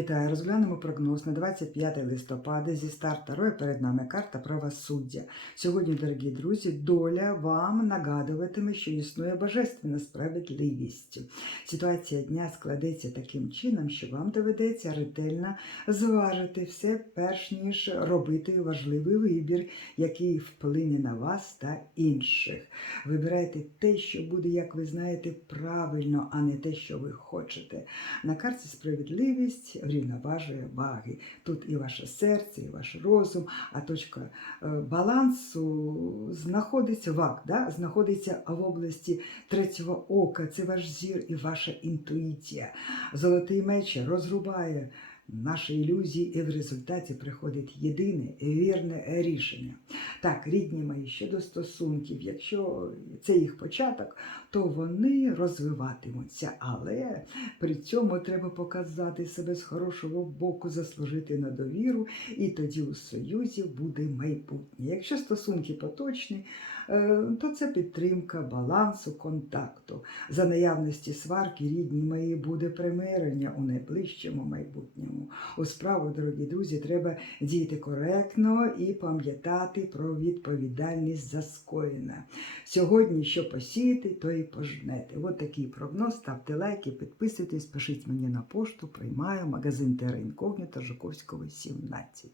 Вітаю, розглянемо прогноз на 25 листопада зі старт Таро. Перед нами карта правосуддя. Сьогодні, дорогі друзі, доля вам нагадуватиме, що існує божественна справедливість. Ситуація дня складеться таким чином, що вам доведеться ретельно зважити все, перш ніж робити важливий вибір, який вплине на вас та інших. Вибирайте те, що буде, як ви знаєте, правильно, а не те, що ви хочете. На карті справедливість врівноважує ваги. Тут і ваше серце, і ваш розум, а точка е, балансу знаходиться вак, да? знаходиться в області третього ока. Це ваш зір і ваша інтуїція. Золотий меч розрубає наші ілюзії, і в результаті приходить єдине і вірне рішення. Так, рідні мої, щодо стосунків, якщо це їх початок, то вони розвиватимуться, але при цьому треба показати себе з хорошого боку, заслужити на довіру, і тоді у союзі буде майбутнє. Якщо стосунки поточні, е, то це підтримка балансу, контакту. За наявності сварки рідні мої буде примирення у найближчому майбутньому. У справу, дорогі друзі, треба діяти коректно і пам'ятати про відповідальність за скоєне. Сьогодні що посіяти, то і пожнете. От такий прогноз. Ставте лайки, підписуйтесь, пишіть мені на пошту. Приймаю магазин Терра Інкогніта Жуковського 17.